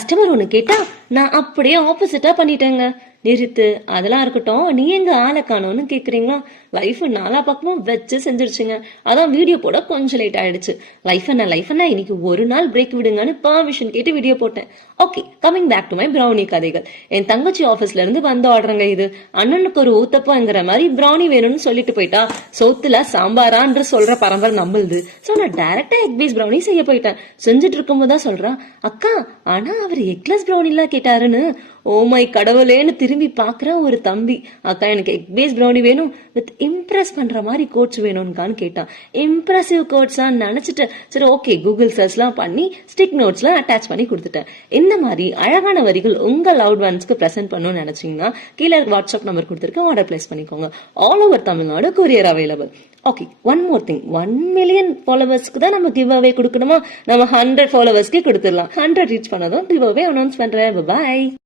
Customer ஒண்ணு கேட்டா நான் அப்படியே ஆப்போசிட்டா பண்ணிட்டேங்க. நிறுத்து, அதெல்லாம் இருக்கட்டும், நீ எங்க ஆளை காணோன்னு கேக்குறீங்களா? லைஃப் நாலா பக்கமும் வச்சு செஞ்சிருச்சுங்க. அதான் வீடியோ போட கொஞ்சம் லேட் ஆயிடுச்சு. லைஃப் என்ன இன்னைக்கு ஒரு நாள் பிரேக் விடுங்கன்னு பர்மிஷன் கேட்டு வீடியோ போட்டேன். Okay, coming back to my brownie கதைகள். என் தங்கச்சி ஆபீஸ்ல இருந்து வந்த ஆர்டருங்க இது. அண்ணனுக்கு ஒரு ஊத்தப்பங்கிற மாதிரி ப்ரௌனி வேணும்னு சொல்லிட்டு போயிட்டா. சோத்துல சாம்பாரான்னு சொல்ற பரம்பரை நம்மளுது. சோ நான் டைரக்டா எக் பேஸ் ப்ரௌனி செய்ய போயிட்டேன். செஞ்சுட்டு இருக்கும்போது தான் சொல்றான், அக்கா ஆனா அவர் எக்லெஸ் ப்ரௌனிலாம் கேட்டாருன்னு. ஓ மை கடவுளேன்னு திரும்பி பாக்குற ஒரு தம்பி. அக்கா எனக்கு எக் பேஸ் ப்ரௌனி வேணும் வித் இம்ப்ரெஸ் பண்ற மாதிரி கோட்ஸ் வேணும்னு கேட்டான். இம்ப்ரெசிவ் கோட்ஸா நினைச்சிட்டு சரி ஓகே கூகுள் சர்ச்லாம் பண்ணி ஸ்டிக் நோட்ஸ்லாம் அட்டாச் பண்ணி கொடுத்துட்டேன். இந்த மாதிரி அழகான வரிகள் உங்க லவ்ட் ஒன்ஸ்க்கு பிரசன்ட் பண்ணணும்னு நினைச்சீங்கன்னா கீழே வாட்ஸ்அப் நம்பர் கொடுத்துருக்கேன், ஆர்டர் பிளேஸ் பண்ணிக்கோங்க. All over Tamil Nadu courier available. Okay, one more thing, 1 million ஃபாலோவர்ஸ்க்கு தான் நம்ம கிவ் அவே கொடுக்கணுமா? நம்ம 100 ஃபாலோவர்ஸ்க்கு கொடுத்துடலாம். 100 ரீச் பண்ணதும் கிவ் அவே அனௌன்ஸ் பண்றேன். பாய்.